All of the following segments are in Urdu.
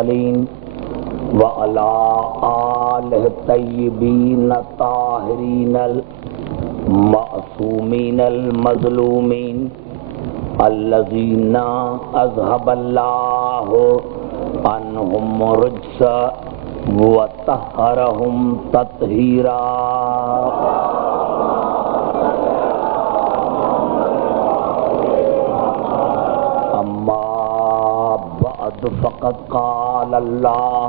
المرسلين وعلى آله الطيبين الطاهرين المعصومين المظلومين الذين أذهب الله عنهم الرجس وطهرهم تطهيرا. فقد قال الله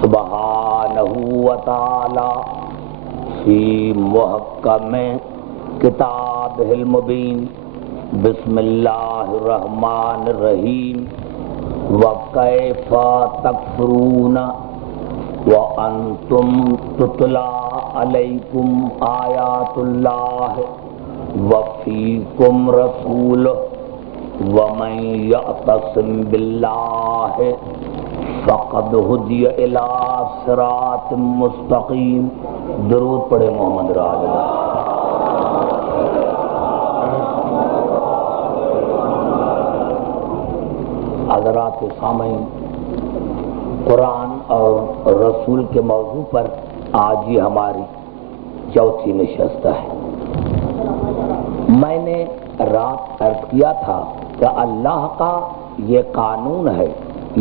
سبحانه وتعالى في محكم كتابه المبين بسم الله الرحمن الرحيم وكيف تكفرون وأنتم تتلى عليكم آيات الله وفيكم رسوله وَمَن يَعْتَصِم بِاللَّهِ فَقَدْ هُدِيَ إِلَىٰ صِرَاطٍ مُّسْتَقِيمٍ. درود پڑھے محمد راج. حضرات سامعین، قرآن اور رسول کے موضوع پر آج یہ ہماری چوتھی نشست ہے. میں نے رات عرض کیا تھا کہ اللہ کا یہ قانون ہے،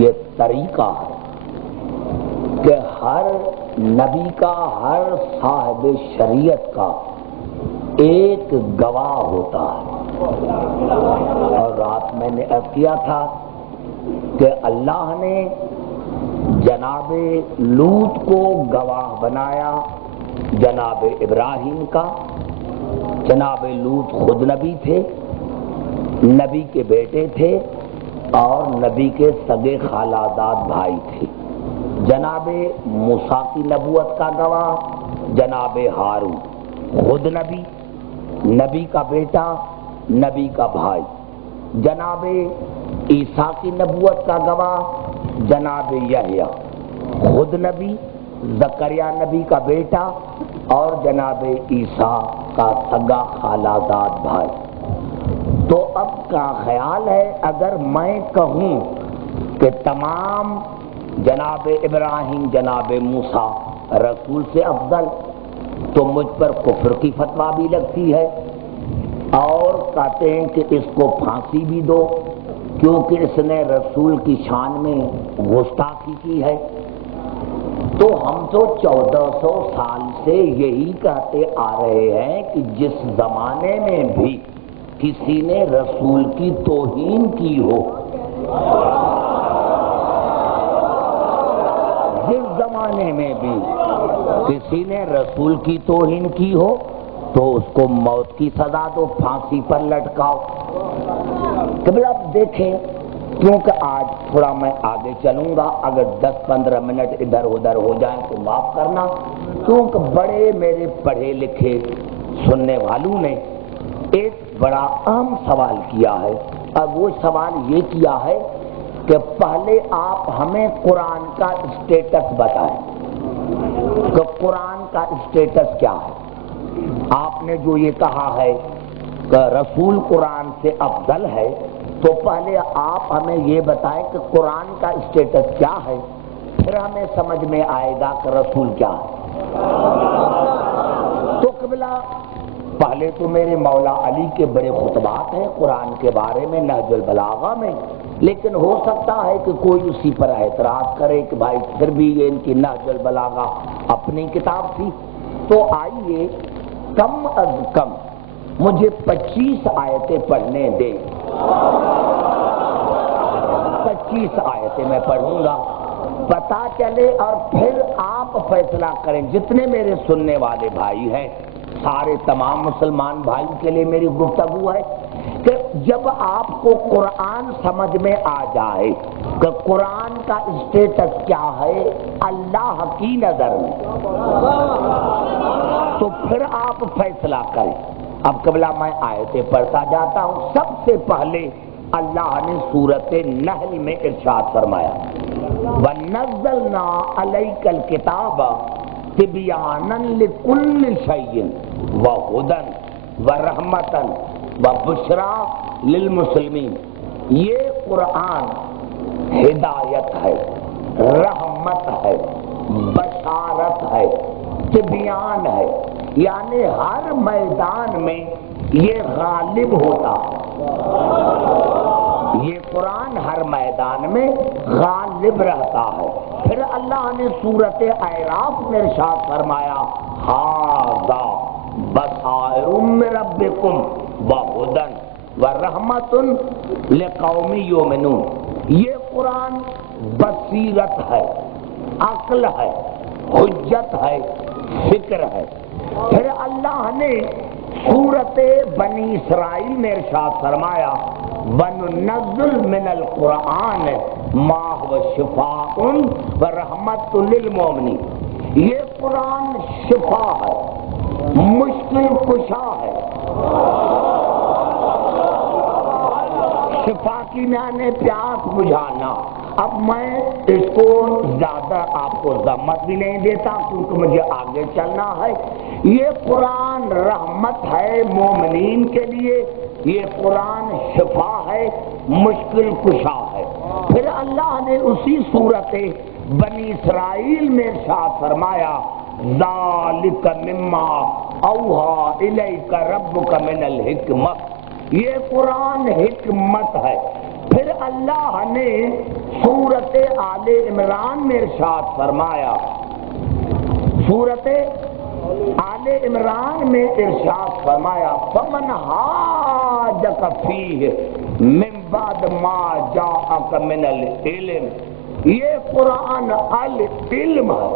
یہ طریقہ ہے کہ ہر نبی کا، ہر صاحب شریعت کا ایک گواہ ہوتا ہے. اور رات میں نے عرض کیا تھا کہ اللہ نے جناب لوط کو گواہ بنایا جناب ابراہیم کا. جناب لوط خود نبی تھے، نبی کے بیٹے تھے اور نبی کے سگے خالاداد بھائی تھے. جناب موسیٰ کی نبوت کا گواہ جناب ہارون، خود نبی، نبی کا بیٹا، نبی کا بھائی. جناب عیسیٰ کی نبوت کا گواہ جناب یحییٰ، خود نبی، زکریا نبی کا بیٹا اور جناب عیسیٰ کا سگا خالاداد بھائی. تو اب کا خیال ہے اگر میں کہوں کہ تمام جناب ابراہیم، جناب موسیٰ رسول سے افضل، تو مجھ پر کفر کی فتویٰ بھی لگتی ہے اور کہتے ہیں کہ اس کو پھانسی بھی دو کیونکہ اس نے رسول کی شان میں گستاخی کی ہے. تو ہم تو 1400 سال سے یہی کہتے آ رہے ہیں کہ جس زمانے میں بھی کسی نے رسول کی توہین کی ہو، جس زمانے میں بھی کسی نے رسول کی توہین کی ہو تو اس کو موت کی سزا دو، پھانسی پر لٹکاؤ. قبل اب دیکھیں، کیونکہ آج تھوڑا میں آگے چلوں گا، اگر 10-15 منٹ ادھر ادھر ہو جائیں تو معاف کرنا، کیونکہ بڑے میرے پڑھے لکھے سننے والوں نے ایک بڑا اہم سوال کیا ہے. اور وہ سوال یہ کیا ہے کہ پہلے آپ ہمیں قرآن کا اسٹیٹس بتائیں کہ قرآن کا اسٹیٹس کیا ہے. آپ نے جو یہ کہا ہے کہ رسول قرآن سے افضل ہے، تو پہلے آپ ہمیں یہ بتائیں کہ قرآن کا اسٹیٹس کیا ہے، پھر ہمیں سمجھ میں آئے گا کہ رسول کیا ہے. تو قبلہ پہلے تو میرے مولا علی کے بڑے خطبات ہیں قرآن کے بارے میں نہج البلاغہ میں، لیکن ہو سکتا ہے کہ کوئی اسی پر اعتراض کرے کہ بھائی پھر بھی یہ ان کی نہج البلاغہ اپنی کتاب تھی. تو آئیے کم از کم مجھے 25 آیتیں پڑھنے دیں. 25 آیتیں میں پڑھوں گا، پتا چلے اور پھر آپ فیصلہ کریں. جتنے میرے سننے والے بھائی ہیں، سارے تمام مسلمان بھائی کے لیے میری گفتگو ہے کہ جب آپ کو قرآن سمجھ میں آ جائے کہ قرآن کا اسٹیٹس کیا ہے اللہ کی نظر میں، تو پھر آپ فیصلہ کریں. اب قبلہ میں آیتیں پڑھتا جاتا ہوں. سب سے پہلے اللہ نے سورۃ نحل میں ارشاد فرمایا وَنَزَّلْنَا عَلَيْكَ الْكِتَابَ تِبْيَانًا لِكُلِّ شَيْءٍ وَهُدًى وَرَحْمَةً وَبُشْرَى لِلْمُسْلِمِينَ. یہ قرآن ہدایت ہے، رحمت ہے، بشارت ہے، تبیان ہے، یعنی ہر میدان میں یہ غالب ہوتا ہے۔ یہ قرآن ہر میدان میں غالب رہتا ہے۔ پھر اللہ نے سورۃ اعراف میں ارشاد فرمایا ھذا بصائر من ربکم وہدی ورحمۃ لقوم یؤمنون۔ یہ قرآن بصیرت ہے، عقل ہے، حجت ہے، فکر ہے۔ پھر اللہ نے سورۃ بنی اسرائیل میں ارشاد فرمایا وَنُنَزِّلُ مِنَ الْقُرْآنِ مَا هُوَ شِفَاءٌ وَرَحْمَةٌ لِلْمُؤْمِنِينَ۔ یہ قرآن شفا ہے، مشکل کشا ہے۔ شفا کی معنی پیاس بجھانا۔ اب میں اس کو زیادہ آپ کو ضمت بھی نہیں دیتا کیونکہ مجھے آگے چلنا ہے۔ یہ قرآن رحمت ہے مومنین کے لیے، یہ قرآن شفا ہے، مشکل کشا ہے۔ پھر اللہ نے اسی صورت بنی اسرائیل میں ارشاد فرمایا ذالک مما اوحی الیک ربک من الحکمہ۔ یہ قرآن حکمت ہے۔ پھر اللہ نے سورۃ آل عمران میں ارشاد فرمایا، سورۃ آل عمران میں ارشاد فرمایا فمن حاجک فیہ من بعد ما جاءک من العلم۔ یہ قرآن العلم ہے،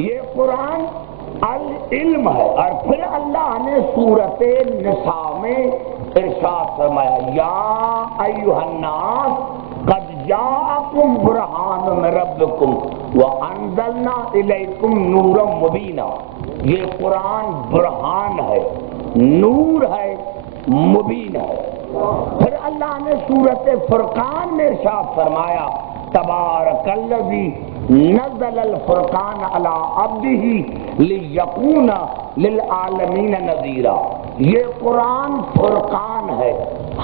یہ قرآن العلم ہے۔ اور پھر اللہ نے سورۃ نساء میں ارشاد فرمایا یا ایھا الناس قد جاءکم برہان من ربکم وانزلنا الیکم نورا مبینا۔ یہ قرآن برہان ہے، نور ہے، مبین ہے۔ پھر اللہ نے سورۃ فرقان میں ارشاد فرمایا تبارک الذی نزل الفرقان علی عبدہ لیکون للعالمین نذیرا۔ یہ قرآن فرقان ہے،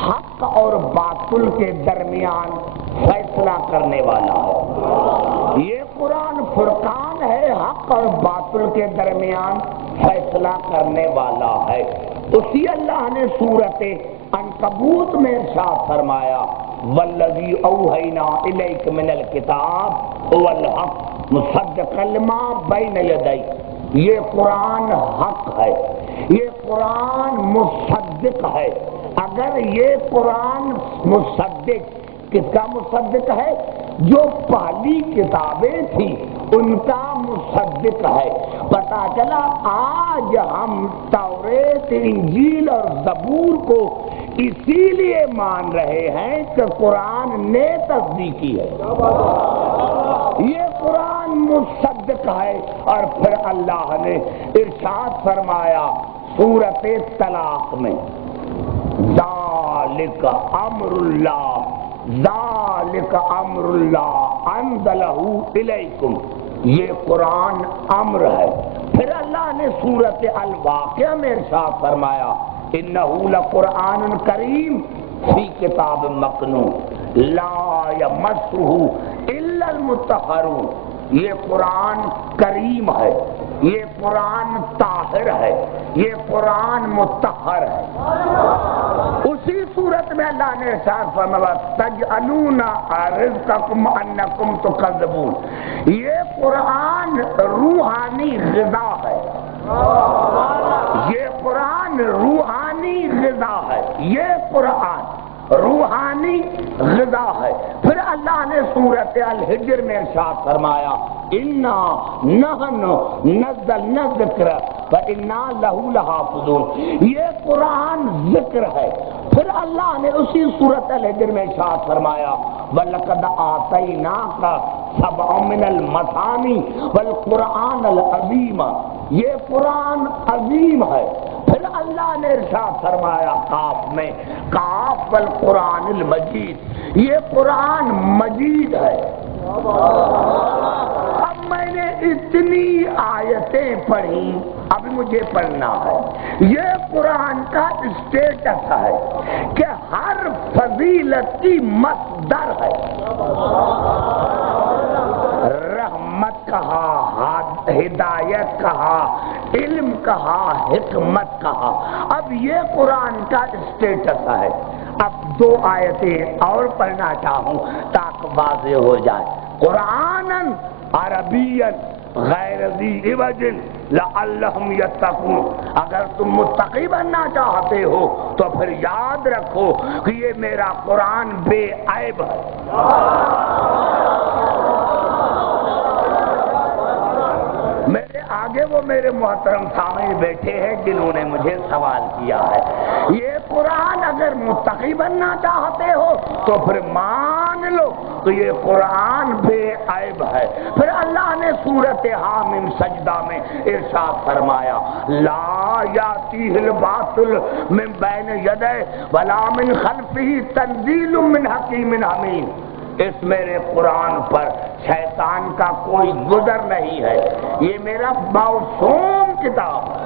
حق اور باطل کے درمیان فیصلہ کرنے والا ہے۔ یہ قرآن فرقان ہے، حق اور باطل کے درمیان فیصلہ کرنے والا ہے۔ اسی اللہ نے سورۃ عنکبوت میں ارشاد فرمایا والذی اوحینا الیک من الکتاب هو الحق مصدقا لما بین یدیہ۔ یہ قرآن حق ہے، یہ قرآن مصدق ہے۔ اگر یہ قرآن مصدق کس کا مصدق ہے؟ جو پہلی کتابیں تھیں ان کا مصدق ہے۔ پتہ چلا آج ہم توریت، انجیل اور زبور کو اسی لیے مان رہے ہیں کہ قرآن نے تصدیق کی ہے۔ یہ قرآن مصدق ہے۔ اور پھر اللہ نے ارشاد فرمایا سورۃ طلاق میں ذالک امر اللہ، ذالک امر اللہ انزلہ الیکم۔ یہ قرآن امر ہے۔ پھر اللہ نے سورۃ الواقعہ میں ارشاد فرمایا انہ لقرآن کریم فی کتاب مکنون لا یمسہ الا المطہرون۔ یہ قرآن کریم ہے، یہ قرآن طاہر ہے، یہ قرآن مطہر ہے۔ اسی صورت میں اللہ نے ارشاد فرمایا تجعلون رزقکم انکم تکذبون۔ یہ قرآن روحانی غذا ہے، یہ قرآن روحانی غذا ہے، یہ قرآن روحانی غذا ہے۔ پھر اللہ نے سورۃ الحجر میں ارشاد فرمایا انا نحن نزلنا الذکر وانا لہ لحافظون۔ یہ قرآن ذکر ہے۔ پھر اللہ نے اسی سورۃ الحجر میں ارشاد فرمایا وَلَقَدْ آتَيْنَاكَ سَبْعًا مِنَ الْمَثَانِي وَالْقُرْآنَ الْعَظِيمَ۔ یہ قرآن عظیم ہے۔ پھر اللہ نے ارشاد فرمایا قاف میں قاف والقرآن المجید۔ یہ قرآن مجید ہے۔ اب میں نے اتنی آیتیں پڑھی اب مجھے پڑھنا ہے. یہ قرآن کا اسٹیٹس ہے کہ ہر فضیلت کی مصدر ہے. رحمت کہا، ہدایت کہا، علم کہا، حکمت کہا. اب یہ قرآن کا اسٹیٹس ہے. اب 2 آیتیں اور پڑھنا چاہوں تاکہ واضح ہو جائے. قرآناً عربیاً غیر ذی عوج لعلہم یتقون. اگر تم متقی بننا چاہتے ہو تو پھر یاد رکھو کہ یہ میرا قرآن بے عیب ہے. میرے آگے وہ میرے محترم سامنے بیٹھے ہیں جنہوں نے مجھے سوال کیا ہے. یہ قرآن اگر متقی بننا چاہتے ہو تو پھر مان لو کہ یہ قرآن بے عیب ہے. پھر اللہ نے سورۃ حامیم سجدہ میں ارشاد فرمایا لا یاتیہ الباطل من بین یدیہ ولا من خلفہ تنزیل من حکیم حمید. اس میرے قرآن پر شیطان کا کوئی گزر نہیں ہے. یہ میرا معصوم کتاب ہے.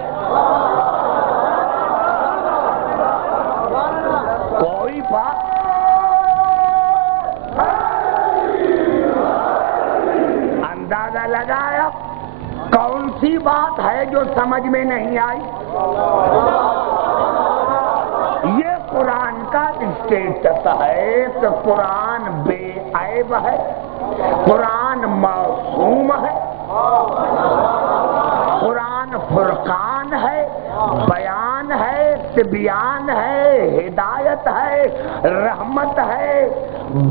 کوئی بات اندازہ لگایا کون سی بات ہے جو سمجھ میں نہیں آئی؟ یہ قرآن کا اسٹیٹس ہے کہ قرآن بے عیب ہے، قرآن معصوم ہے، قرآن فرقان ہے، بیان ہے، تبیان ہے، ہدایت ہے، رحمت ہے،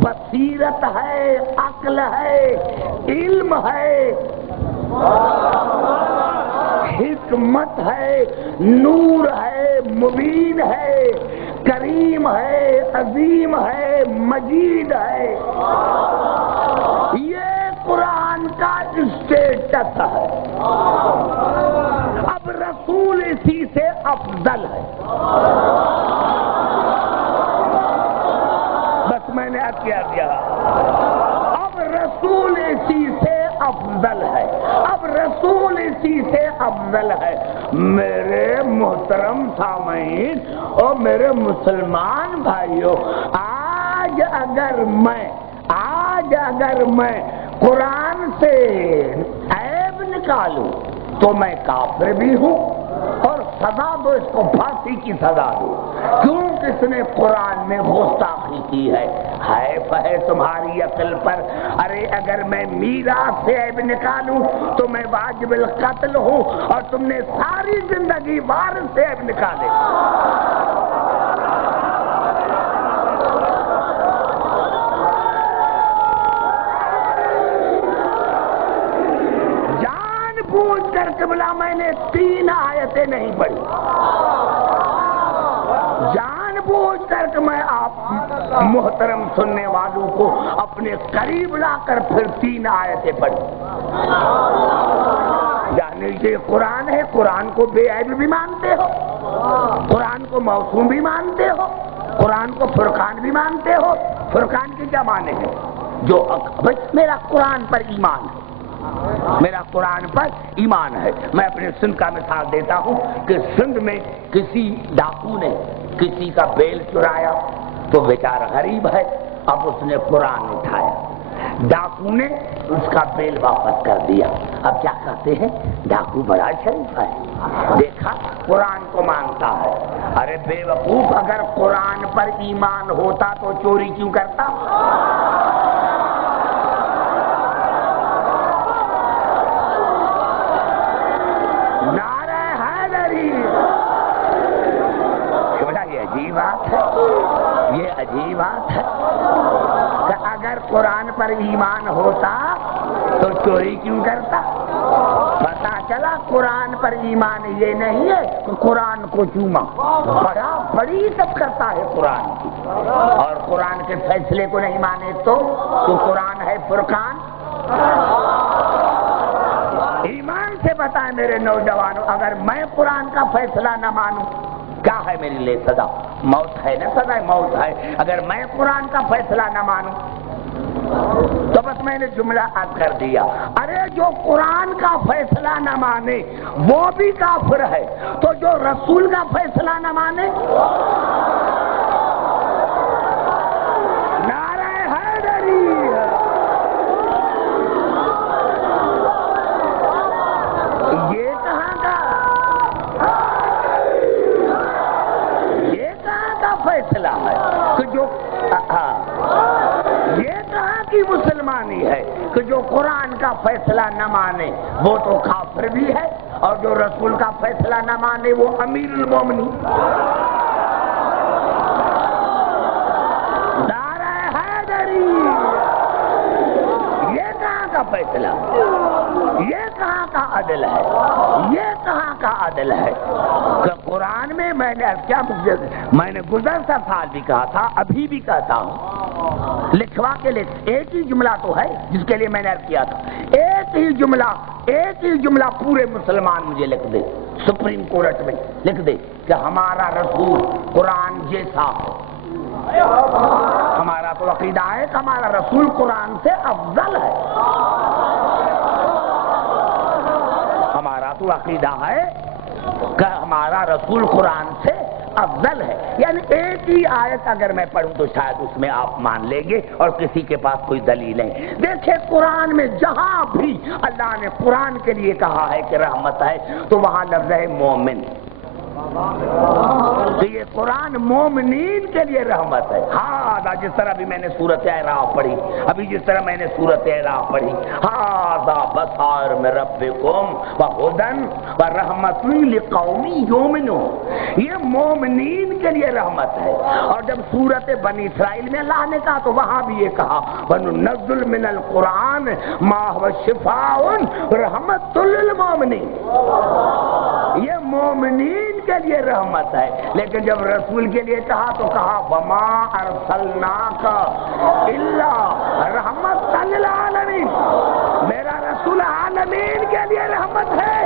بصیرت ہے، عقل ہے، علم ہے، حکمت ہے، نور ہے، مبین ہے، کریم ہے، عظیم ہے، مجید ہے. یہ قرآن کا اسٹیٹس ہے. اب رسول اسی سے افضل ہے. بس میں نے اب کیا دیا. اب رسول اسی سے افضل ہے. اب رسول اسی سے افضل ہے. میرے محترم سامعین اور میرے مسلمان بھائیوں، آج اگر میں قرآن سے عیب نکالوں تو میں کافر بھی ہوں اور سزا دو اس کو پھانسی کی سزا دو، کیونکہ اس نے قرآن میں گستاخی کی ہے. حیف ہے تمہاری عقل پر. ارے اگر میں میراث سے عیب نکالوں تو میں واجب القتل ہوں اور تم نے ساری زندگی وارث سے عیب نکالے. بوجھ کر قبلہ میں نے 3 آیتیں نہیں پڑھی. جان بوجھ کر کہ میں آپ محترم سننے والوں کو اپنے قریب لا کر پھر 3 آیتیں پڑھی. یعنی یہ قرآن ہے، قرآن کو بے عیب بھی مانتے ہو، قرآن کو موسوم بھی مانتے ہو، قرآن کو فرقان بھی مانتے ہو. فرقان کی کیا معنی ہے؟ جو میرا قرآن پر ایمان ہے، میرا قرآن پر ایمان ہے. میں اپنے سندھ کا مثال دیتا ہوں کہ سندھ میں کسی ڈاکو نے کسی کا بیل چرایا تو بیچارہ غریب ہے. اب اس نے قرآن اٹھایا، ڈاکو نے اس کا بیل واپس کر دیا. اب کیا کہتے ہیں؟ ڈاکو بڑا شریف ہے، دیکھا قرآن کو مانتا ہے. ارے بے وقوف، اگر قرآن پر ایمان ہوتا تو چوری کیوں کرتا؟ نعرہ حیدری. یہ عجیب بات ہے، یہ عجیب بات ہے کہ اگر قرآن پر ایمان ہوتا تو چوری کیوں کرتا؟ پتا چلا قرآن پر ایمان یہ نہیں ہے کہ قرآن کو چوما، بڑی عزت کرتا ہے قرآن کی، اور قرآن کے فیصلے کو نہیں مانے تو قرآن ہے فرقان. ایمان سے بتائیں میرے نوجوانوں، اگر میں قرآن کا فیصلہ نہ مانوں کیا ہے میرے لیے سزا؟ موت ہے نا، سزا موت ہے. اگر میں قرآن کا فیصلہ نہ مانوں تو بس میں نے جملہ عرض کر دیا، ارے جو قرآن کا فیصلہ نہ مانے وہ بھی کافر ہے، تو جو رسول کا فیصلہ نہ مانے نعرہ حیدری، یہ کہاں کا فیصلہ ہے کہ جو یہ کہاں کی مسلمانی ہے کہ جو قرآن کا فیصلہ نہ مانے وہ تو کافر بھی ہے، اور جو رسول کا فیصلہ نہ مانے وہ امیر المومنین۔ نعرہ حیدری، یہ کہاں کا فیصلہ، یہ کہاں کا عدل ہے، یہ کہاں کا عدل ہے کہ قرآن میں میں نے کیا میں نے گزشتہ سال بھی کہا تھا، ابھی بھی کہتا ہوں، لکھوا کے ایک ہی جملہ تو ہے جس کے لیے میں نے عرض کیا تھا، ایک ہی جملہ پورے مسلمان مجھے لکھ دے، سپریم کورٹ میں لکھ دے کہ ہمارا رسول قرآن جیسا ہے۔ ہمارا تو عقیدہ ہے کہ ہمارا رسول قرآن سے افضل ہے، ہمارا تو عقیدہ ہے کہ ہمارا رسول قرآن سے افضل ہے۔ یعنی ایک ہی آیت اگر میں پڑھوں تو شاید اس میں آپ مان لیں گے اور کسی کے پاس کوئی دلیل ہے۔ دیکھیں قرآن میں جہاں بھی اللہ نے قرآن کے لیے کہا ہے کہ رحمت ہے تو وہاں لفظ ہے مومن، تو یہ قرآن مومنین کے لیے رحمت ہے۔ ہاں جس طرح بھی میں نے سورۃ اعراف پڑھی، ابھی جس طرح میں نے سورۃ اعراف پڑھی، ھذا بصائر من ربکم وہدی ورحمۃ لقوم یؤمنون، یہ مومنین کے لیے رحمت ہے۔ اور جب سورۃ بنی اسرائیل میں اللہ نے کہا تو وہاں بھی یہ کہا وَنُنَزِّلُ مِنَ الْقُرْآنِ مَا هُوَ شِفَاءٌ وَرَحْمَةٌ لِّلْمُؤْمِنِينَ، یہ مومنین کے لیے رحمت ہے۔ لیکن جب رسول کے لیے کہا تو کہا وَمَا أَرْسَلْنَاكَ إِلَّا رَحْمَةً لِّلْعَالَمِينَ، میرا رسول عالمین کے لیے رحمت ہے۔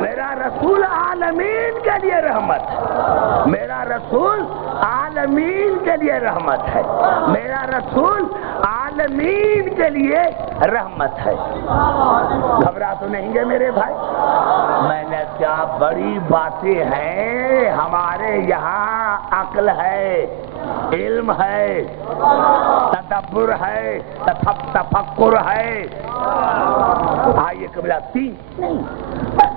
میرا رسول عالمین کے لیے رحمت ہے، میرا رسول عالمین کے لیے رحمت ہے، میرا رسول عالمین کے لیے رحمت ہے۔ گھبرا تو نہیں گے میرے بھائی؟ میں نے کیا بڑی باتیں ہیں، ہمارے یہاں عقل ہے، علم ہے، تدبر ہے، تفکر ہے۔ آئیے قبلہ تین نہیں،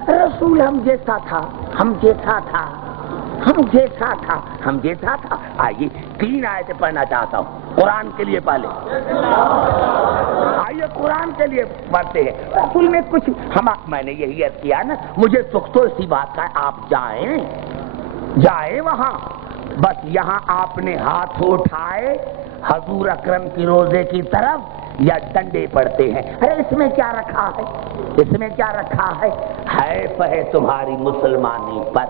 رسول ہم جیسا تھا، ہم جیسا تھا، ہم جیسا تھا، ہم جیسا تھا۔ آئیے تین آیتیں پڑھنا چاہتا ہوں قرآن کے لیے پہلے، آئیے قرآن کے لیے پڑھتے ہیں۔ رسول میں کچھ میں نے یہی عرض کیا نا، مجھے سکھ تو اسی بات کا، آپ جائیں وہاں، بس یہاں آپ نے ہاتھ اٹھائے حضور اکرم کی روزے کی طرف یا ڈنڈے پڑتے ہیں، ارے اس میں کیا رکھا ہے، اس میں کیا رکھا ہے ہے تمہاری مسلمانی پر۔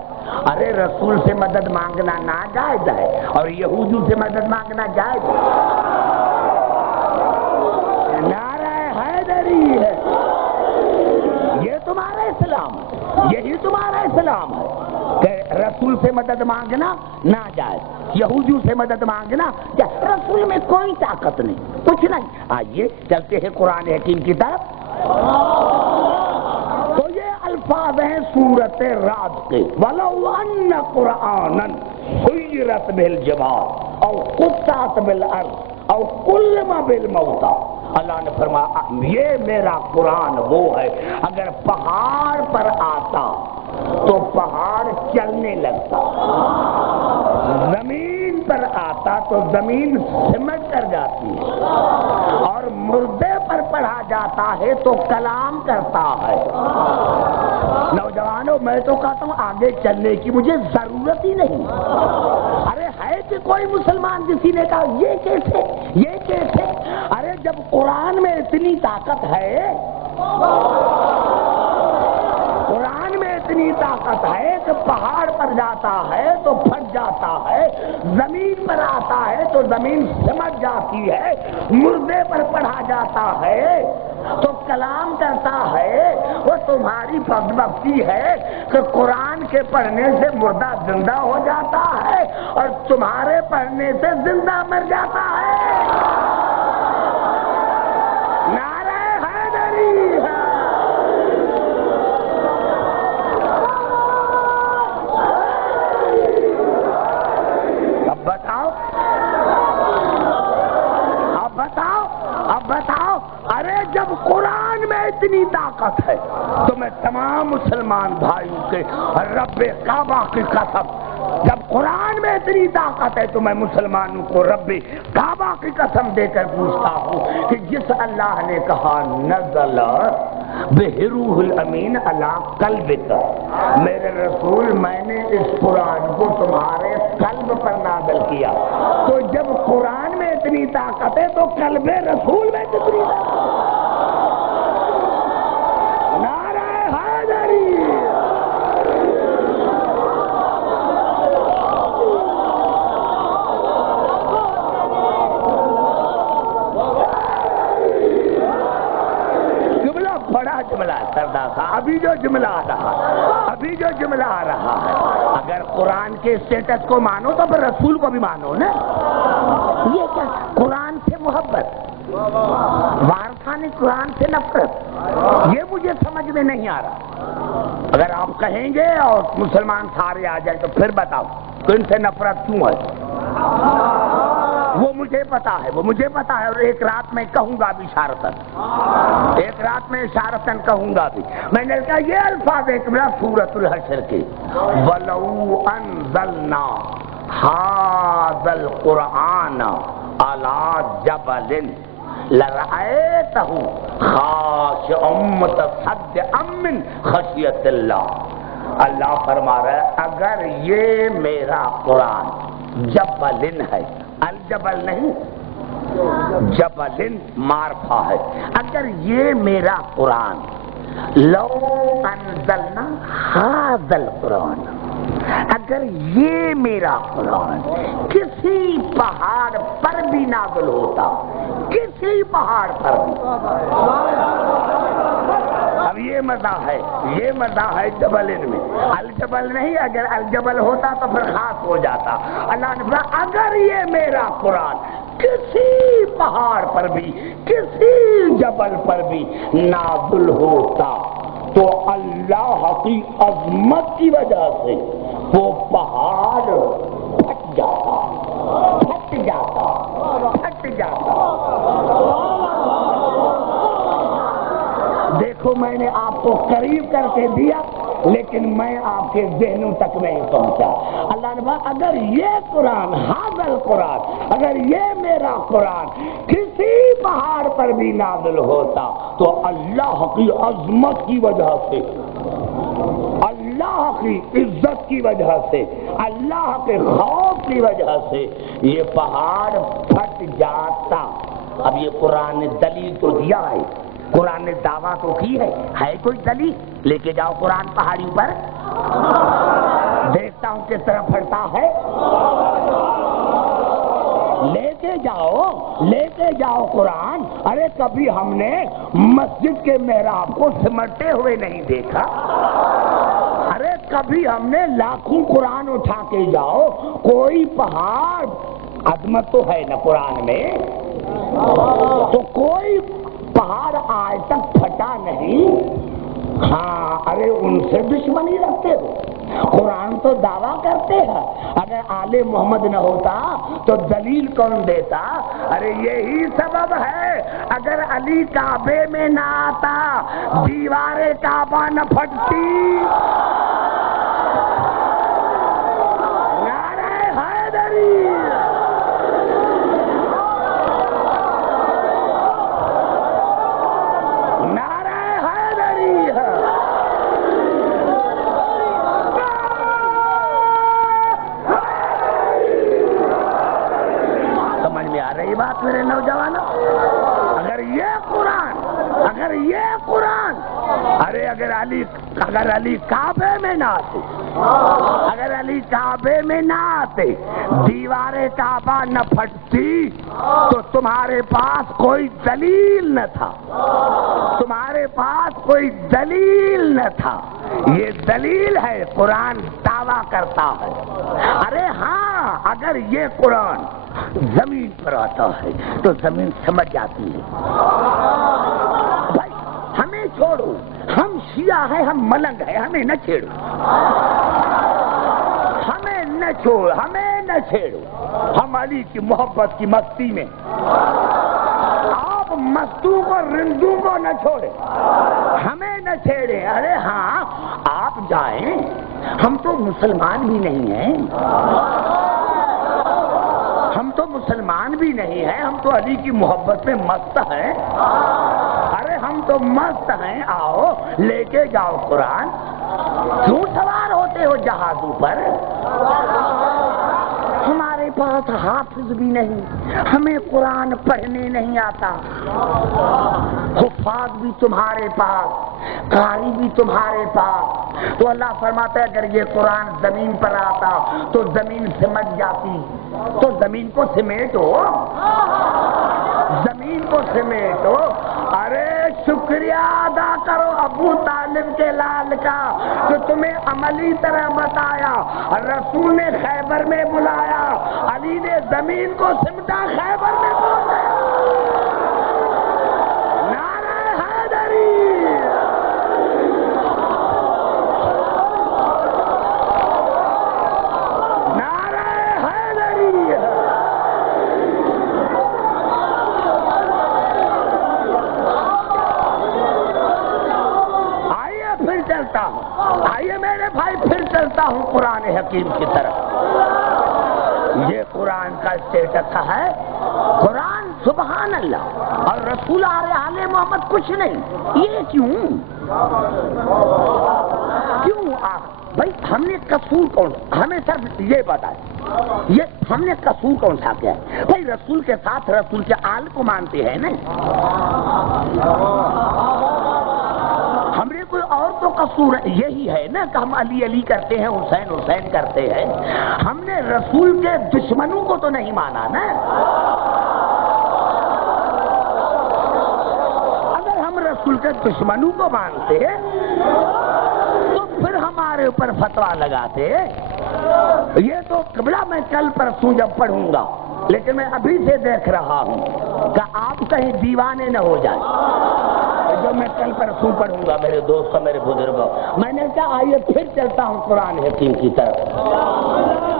ارے رسول سے مدد مانگنا ناجائز ہے اور یہودیوں سے مدد مانگنا جائز ہے۔ نعرہ حیدری ہے، یہ تمہارا اسلام ہے، یہی تمہارا اسلام ہے کہ رسول سے مدد مانگنا ناجائز، یہودیوں سے مدد مانگنا کیا، رسول میں کوئی طاقت نہیں، کچھ نہیں۔ آئیے چلتے ہیں قرآن حکیم کی طرف، تو یہ الفاظ ہیں سورۃ رعد کے، وَلَوْ أَنَّ قُرْآنًا سُيِّرَتْ بِالْجِبَالِ أَوْ قُطِّعَتْ بِالْأَرْضِ أَوْ كُلِّمَ بِالْمَوْتَىٰ، اللہ نے فرمایا یہ میرا قرآن وہ ہے اگر پہاڑ پر آتا تو پہاڑ چلنے لگتا، زمین پر آتا تو زمین سمٹ کر جاتی ہے، اور مردے پر پڑھا جاتا ہے تو کلام کرتا ہے۔ نوجوانوں میں تو کہتا ہوں آگے چلنے کی مجھے ضرورت ہی نہیں۔ ارے ہے کہ کوئی مسلمان کسی نے کہا یہ کیسے، یہ کیسے؟ ارے جب قرآن میں اتنی طاقت ہے، قرآن میں اتنی طاقت ہے کہ پہاڑ پر جاتا ہے تو پھٹ جاتا ہے، زمین پر آتا ہے تو زمین سمٹ جاتی ہے، مردے پر پڑھا جاتا ہے تو کلام کرتا ہے، وہ تمہاری بدبختی ہے کہ قرآن کے پڑھنے سے مردہ زندہ ہو جاتا ہے اور تمہارے پڑھنے سے زندہ مر جاتا ہے. نعرہ حیدری ہے. اب بتاؤ اب بتاؤ ارے جب قرآن میں اتنی طاقت ہے تو میں تمام مسلمان بھائیوں کے رب کعبہ کی قسم، جب قرآن میں اتنی طاقت ہے تو میں مسلمانوں کو رب کعبہ کی قسم دے کر پوچھتا ہوں کہ جس اللہ نے کہا نزل بروح الامین علی قلبک، میرے رسول میں نے اس قرآن کو تمہارے قلب پر نازل کیا، تو جب قرآن میں اتنی طاقت ہے تو قلب رسول میں کتنی طاقت؟ نعرہ حیدری. بڑا جملہ سردار صاحب، ابھی جو جملہ آ رہا ہے اگر قرآن کے اسٹیٹس کو مانو تو پھر رسول کو بھی مانو نا. یہ کیا قرآن سے محبت، وارثان قرآن سے نفرت، یہ مجھے سمجھ میں نہیں آ رہا. اگر آپ کہیں گے اور مسلمان سارے آ جائیں تو پھر بتاؤ تو ان سے نفرت کیوں ہے؟ وہ مجھے پتا ہے اور ایک رات میں کہوں گا بھی اشارتاً، کہوں گا بھی. میں نے کہا یہ الفاظ ایک بڑا سورۃ الحشر کے وَلَوْ أَنزَلْنَا هَذَا الْقُرْآنَ عَلَى جَبَلٍ لَرَأَيْتَهُ خَاشِعًا مُتَصَدِّعًا مِّنْ خَشْيَةِ اللَّهِ. اللہ فرما رہا ہے اگر یہ میرا قرآن جبلن ہے، الجبل نہیں، جبلن معرفہ ہے، اگر یہ میرا قرآن لو انزلنا هذا القرآن، اگر یہ میرا قرآن کسی پہاڑ پر بھی نازل ہوتا، کسی پہاڑ پر بھی. اب یہ مزہ ہے جبلن میں، الجبل نہیں. اگر الجبل ہوتا تو پھر خاص ہو جاتا. اللہ نے فرمایا اگر یہ میرا قرآن کسی پہاڑ پر بھی، کسی جبل پر بھی نازل ہوتا تو اللہ کی عظمت کی وجہ سے وہ پہاڑ پھٹ جاتا. دیکھو میں نے آپ کو قریب کر کے دیا لیکن میں آپ کے ذہنوں تک نہیں پہنچا. اللہ نے کہا اگر یہ قرآن حاضر قرآن، اگر یہ میرا قرآن کسی پہاڑ پر بھی نازل ہوتا تو اللہ کی عظمت کی وجہ سے، اللہ کی عزت کی وجہ سے، اللہ کے خوف کی وجہ سے یہ پہاڑ پھٹ جاتا. اب یہ قرآن نے دلیل تو دیا ہے، قرآن نے دعویٰ تو کی ہے کوئی دلیل؟ لے کے جاؤ قرآن پہاڑیوں پر، دیکھتا ہوں کس طرح پھٹتا ہے. لے کے جاؤ قرآن. ارے کبھی ہم نے مسجد کے محراب کو سمٹتے ہوئے نہیں دیکھا. ارے کبھی ہم نے لاکھوں قرآن اٹھا کے جاؤ، کوئی پہاڑ، عظمت تو ہے نا قرآن میں، تو کوئی پہاڑ آج تک پھٹا نہیں. ہاں ارے ان سے دشمنی رکھتے ہو. قرآن تو دعویٰ کرتے ہیں اگر آل محمد نہ ہوتا تو دلیل کون دیتا؟ ارے یہی سبب ہے اگر علی کعبے میں نہ آتا دیوار کعبہ نہ پھٹتی. نعرہ حیدری. بات میرے نوجوانوں، اگر یہ قرآن اگر علی کعبے میں نہ آتے، دیوار کعبہ نہ پھٹتی تو تمہارے پاس کوئی دلیل نہ تھا. یہ دلیل ہے، قرآن دعویٰ کرتا ہے. ارے ہاں اگر یہ قرآن زمین پر آتا ہے تو زمین سمجھ جاتی ہے. بھائی ہمیں چھوڑو، ہم شیعہ ہیں، ہم ملنگ ہیں، ہمیں نہ چھیڑو، ہمیں نہ چھوڑ، ہمیں نہ چھیڑو. ہم علی کی محبت کی مستی میں، آپ مستوں کو رندوں کو نہ چھوڑے، ہمیں نہ چھیڑے. ارے ہاں آپ جائیں، ہم تو مسلمان بھی نہیں ہیں، ہم تو مسلمان بھی نہیں ہیں، ہم تو علی کی محبت میں مست ہیں. ارے ہم تو مست ہیں، آؤ لے کے جاؤ قرآن. کیوں سوار ہوتے ہو جہازوں پر؟ ہمارے پاس حافظ بھی نہیں، ہمیں قرآن پڑھنے نہیں آتا. حفاظ بھی تمہارے پاس، قاری بھی تمہارے پاس. تو اللہ فرماتا ہے اگر یہ قرآن زمین پر آتا تو زمین سمجھ جاتی. تو زمین کو سمیٹو، زمین کو سمیٹو. ارے شکریہ ادا کرو ابو طالب کے لال کا جو تمہیں عملی طرح بتایا. رسول نے خیبر میں بلایا، علی نے زمین کو سمٹا، خیبر میں پہنچ گیا. نعرہ حیدری، نعرہ حیدری. چلتا ہوں، آئیے میرے بھائی پھر چلتا ہوں قرآن حکیم کی طرف. یہ قرآن کا اسٹیٹس ہے، قرآن سبحان اللہ اور رسول آل محمد کچھ نہیں. یہ کیوں بھائی ہم نے قصور کون، ہمیں صرف یہ بتائے یہ ہم نے قصور کون سا کیا ہے؟ بھائی رسول کے ساتھ رسول کے آل کو مانتے ہیں نہیں، ہم نے کوئی اور تو قصور یہی ہے نا کہ ہم علی علی کرتے ہیں، حسین حسین کرتے ہیں. ہم نے رسول کے دشمنوں کو تو نہیں مانا نا. اگر ہم رسول کے دشمنوں کو مانتے تو پھر ہمارے اوپر فتویٰ لگاتے. یہ تو قبلہ میں کل پرسوں جب پڑھوں گا، لیکن میں ابھی سے دیکھ رہا ہوں کہ آپ کہیں دیوانے نہ ہو جائیں. جو میں کل پرسوں پڑھوں گا میرے دوستوں میرے بزرگوں، میں نے کہا آئیے پھر چلتا ہوں قرآن حکیم کی طرف.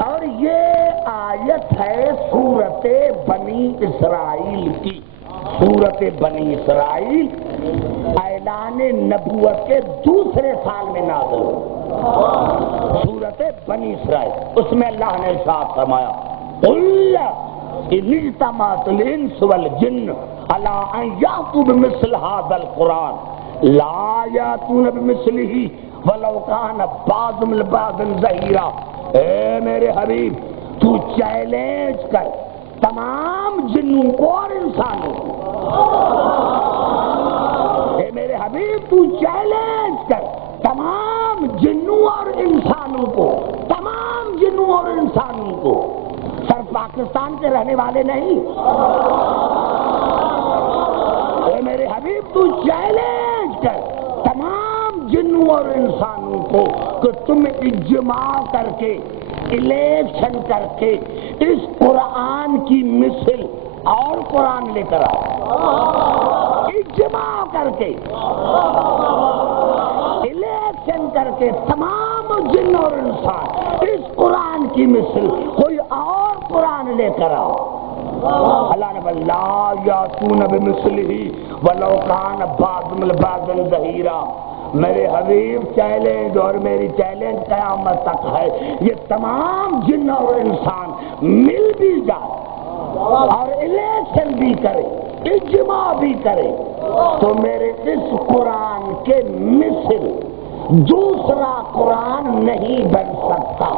اور یہ آیت ہے سورت بنی اسرائیل کی. سورت بنی اسرائیل اعلان نبوت کے دوسرے سال میں نازل ہوئی. سورت بنی اسرائیل، اس میں اللہ نے ارشاد فرمایا قل ان اجتمعت الانس والجن الا ان یاتوا بمثل هذا القرآن لا یاتون بمثلہ ولو کان بعضهم لبعض ظہیرا. اے میرے حبیب تو چیلنج کر تمام جنوں کو اور انسانوں کو. اے میرے حبیب تو چیلنج کر تمام جنوں اور انسانوں کو، تمام جنوں اور انسانوں کو، صرف پاکستان کے رہنے والے نہیں. اے میرے حبیب تو چیلنج کر تمام جنوں اور انسانوں کو کہ تم اجماع کر کے، الیکشن کر کے اس قرآن کی مثل اور قرآن لے کر آؤ. اجماع کر کے، الیکشن کر کے تمام جن اور انسان اس قرآن کی مثل کوئی اور قرآن لے کر آؤ. اللہ نے لا یاتون بمثلہ ولو کان بعضهم لبعض ظہیرا. میرے حبیب چیلنج اور میری چیلنج قیامت تک ہے، یہ تمام جن اور انسان مل بھی جائے اور الیکشن بھی کرے، اجماع بھی کرے، تو میرے اس قرآن کے مثل دوسرا قرآن نہیں بن سکتا.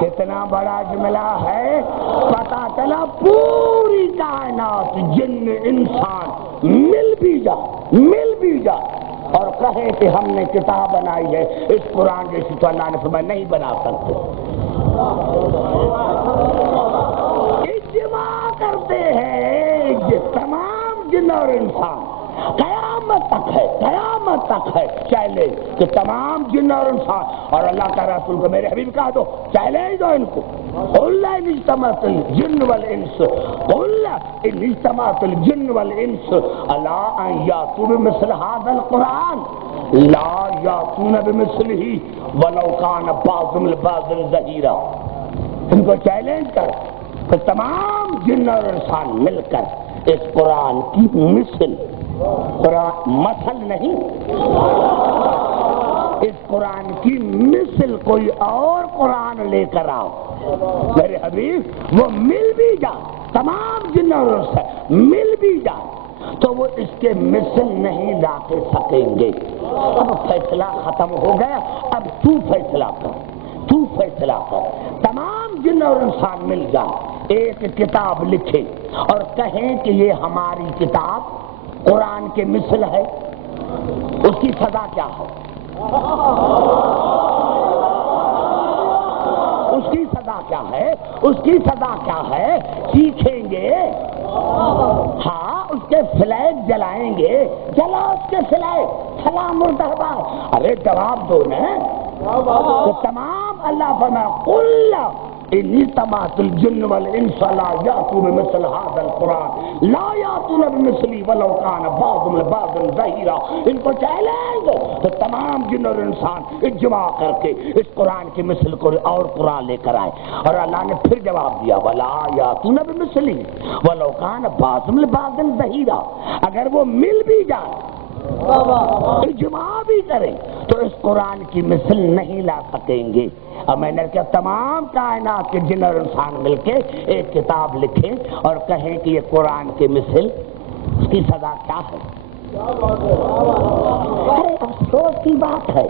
کتنا بڑا جملہ ہے، پتا چلا پوری کائنات جن انسان مل بھی جا اور کہے کہ ہم نے کتاب بنائی ہے اس قرآن جیسی، تو اللہ نے فرمایا نہیں بنا سکتے. اجماع کرتے ہیں تمام جن اور انسان، قیامت قیامت تک ہے چیلنج کہ تمام جن اور انسان، اور اللہ کا رسول کو میرے حبیب کہا دو چیلنج دو ان کو، قل ان اجتمعت الجن والانس الا ان یاتوا بمثل هذا القرآن لا یاتون بمثلہ ولو کان بعضهم لبعض ظہیرا۔ ان کو چیلنج کر کہ تمام جن اور انسان مل کر اس قرآن کی مثل، قرآن مثل نہیں، اس قرآن کی مثل کوئی اور قرآن لے کر آؤ میرے حبیب، وہ مل بھی جائے، تمام جن اور انسان مل بھی جائے تو وہ اس کے مثل نہیں لا کے سکیں گے۔ اب فیصلہ ختم ہو گیا، اب تو فیصلہ کر، تو فیصلہ کر۔ تمام جن اور انسان مل جائے، ایک کتاب لکھے اور کہیں کہ یہ ہماری کتاب قرآن کے مثل ہے، اس کی سزا کیا ہے؟ اس کی سزا کیا ہے؟ اس کی سزا کیا ہے؟ سیکھیں گے، ہاں اس کے فلیگ جلائیں گے، جلا اس کے فلیگ، سلام مرتبہ۔ ارے جواب دو نا تو تمام اللہ فرمایا قل ان اجتمعت الجن والانس لا یاتوا بمثل هذا القرآن لا یاتون بمثلہ ولو کان بعضهم لبعض ظہیرا۔ ان کو چیلنج دو تو تمام جن اور انسان اجماع کر کے اس قرآن کی مثل کو اور قرآن لے کر آئے، اور اللہ نے پھر جواب دیا ولا یاتون بمثلہ ولو کان بعضهم لبعض ظہیرا۔ اگر وہ مل بھی جائے، اجماع بھی کریں تو اس قرآن کی مثل نہیں لا سکیں گے۔ اب میں نے کہا تمام کائنات کے جن اور انسان مل کے ایک کتاب لکھیں اور کہیں کہ یہ قرآن کی مثل، اس کی سزا کیا ہے؟ ارے افسوس کی بات ہے،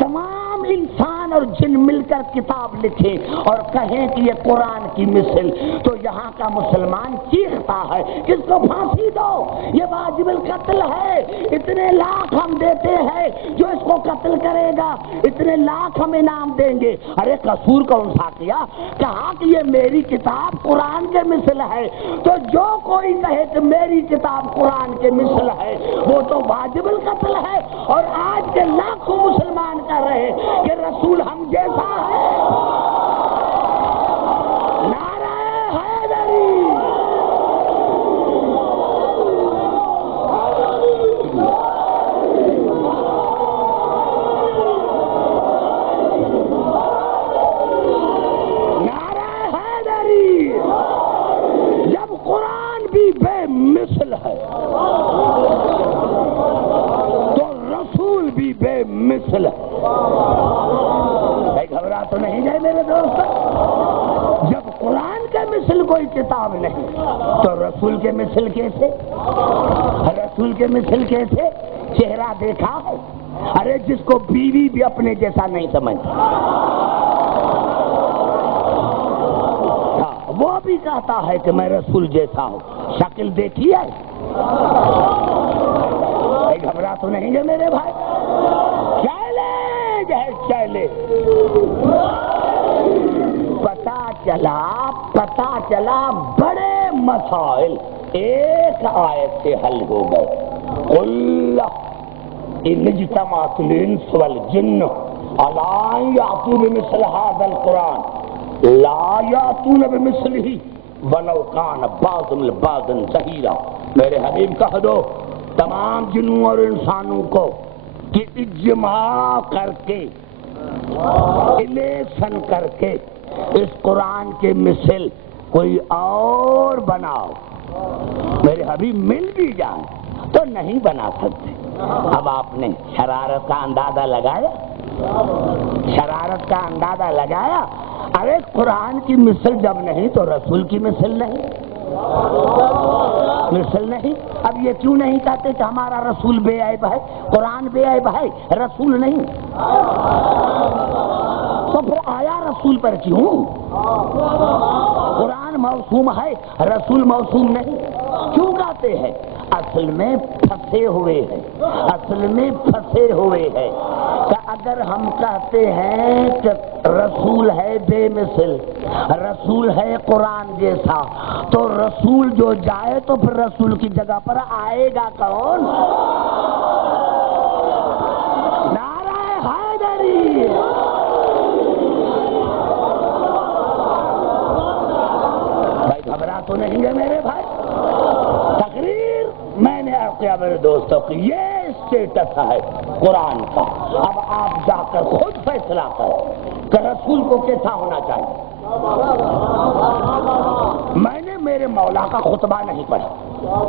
تمام انسان اور جن مل کر کتاب لکھیں اور کہیں کہ یہ قرآن کی مثل، تو یہاں کا مسلمان چیختا ہے کس کو پھانسی دو، یہ واجب القتل ہے، اتنے لاکھ ہم دیتے ہیں جو اس کو قتل کرے گا، اتنے لاکھ ہم انعام دیں گے۔ ارے قصور کون سا کیا؟ کہا کہ یہ میری کتاب قرآن کے مثل ہے، تو جو کوئی کہے کہ میری کتاب قرآن کے مثل ہے وہ تو واجب القتل ہے۔ اور آج کے لاکھوں مسلمان کر رہے کہ رسول ہم جیسا ہے۔ نعرہ حیدری، نعرہ حیدری۔ جب قرآن بھی بے مثل ہے تو رسول بھی بے مثل ہے۔ گھبرا تو نہیں جائے میرے دوست، جب قرآن کے مثل کوئی کتاب نہیں تو رسول کے مثل کیسے؟ رسول کے مثل کیسے؟ چہرہ دیکھا ہے؟ ارے جس کو بیوی بھی اپنے جیسا نہیں سمجھتا، وہ بھی کہتا ہے کہ میں رسول جیسا ہوں، شکل دیکھی ہے؟ گھبرا تو نہیں ہے میرے بھائی، چیلنج ہے چیلنج۔ پتا چلا بڑے مسائل ایک آیت سے حل ہو گئے۔ قل ان اجتمعت الانس والجن الا ان یاتوا بمثل هذا القرآن لا یاتون بمثلہ ولو کان بعضهم لبعض ظہیرا۔ میرے حبیب کہہ دو تمام جنوں اور انسانوں کو کہ اجماع کر کے، الیکشن کر کے اس قرآن کے مثل کوئی اور بناؤ۔ میرے حبیب مل بھی جائیں تو نہیں بنا سکتے۔ اب آپ نے شرارت کا اندازہ لگایا، شرارت کا اندازہ لگایا۔ ارے قرآن کی مثل جب نہیں تو رسول کی مثل نہیں، مثل نہیں۔ اب یہ کیوں نہیں کہتے کہ ہمارا رسول بے عیب ہے، قرآن بے عیب ہے، رسول نہیں؟ تو پھر آیا رسول پر کیوں؟ قرآن موسوم ہے، رسول موسوم نہیں، کیوں کہتے ہیں؟ اصل میں پھنسے ہوئے ہیں، اصل میں پھنسے ہوئے ہیں کہ اگر ہم کہتے ہیں کہ رسول ہے بے مثل، رسول ہے قرآن جیسا، تو رسول جو جائے تو پھر رسول کی جگہ پر آئے گا کون؟ نعرہ حیدری! بھائی گھبرا تو نہیں ہے میرے بھائی؟ تقریر میں نے عرض کیا میرے دوستوں کی، یہ اسٹیٹس ہے قرآن کا۔ اب آپ جا کر خود فیصلہ کریں کہ رسول کو کیسا ہونا چاہیے۔ میں نے میرے مولا کا خطبہ نہیں پڑھا،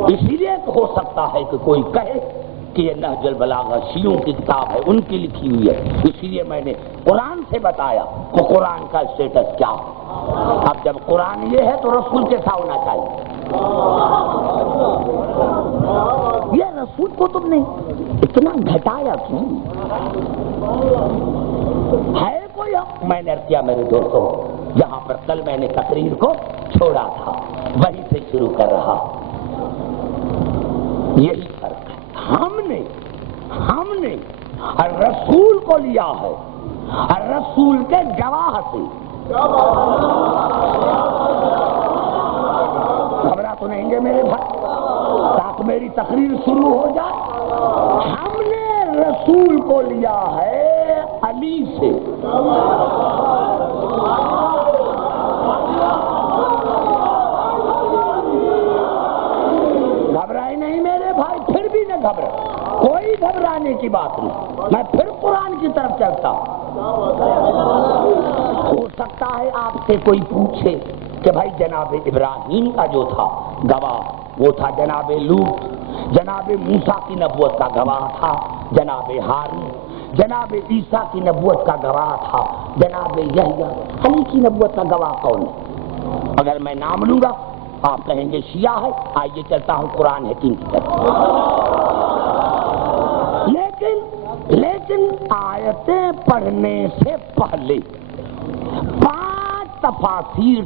اسی لیے ہو سکتا ہے کہ کوئی کہے کہ یہ نہج البلاغہ شیعوں کی کتاب ہے، ان کی لکھی ہوئی ہے، اسی لیے میں نے قرآن سے بتایا کہ قرآن کا اسٹیٹس کیا ہے۔ اب جب قرآن یہ ہے تو رسول کیسا ہونا چاہیے؟ یہ رسول کو تم نے اتنا گھٹایا کیوں؟ ہے کوئی حق؟ میں نے کیا میرے دوستوں، جہاں پر کل میں نے تقریر کو چھوڑا تھا وہیں سے شروع کر رہا۔ یہی فرق ہے، ہم نے رسول کو لیا ہے رسول کے گواہ سے۔ گھبرا تو نہیں گے میرے بھائی؟ تاکہ میری تقریر شروع ہو جائے۔ ہم نے رسول کو لیا ہے علی سے، گھبرائے نہیں میرے بھائی؟ پھر بھی نہ گھبرا، کوئی گھبرانے کی بات نہیں، میں پھر قرآن کی طرف چلتا ہوں۔ ہو سکتا ہے آپ سے کوئی پوچھے کہ بھائی جناب ابراہیم کا جو تھا گواہ وہ تھا جناب لوط، جناب موسیٰ کی نبوت کا گواہ تھا جناب ہارون، جناب عیسیٰ کی نبوت کا گواہ تھا جناب یحییٰ، علی کی نبوت کا گواہ کون ہے؟ اگر میں نام لوں گا آپ کہیں گے شیعہ ہے۔ آئیے چلتا ہوں قرآن حکیم کی طرف۔ لیکن آیتیں پڑھنے سے پہلے 5 تفاسیر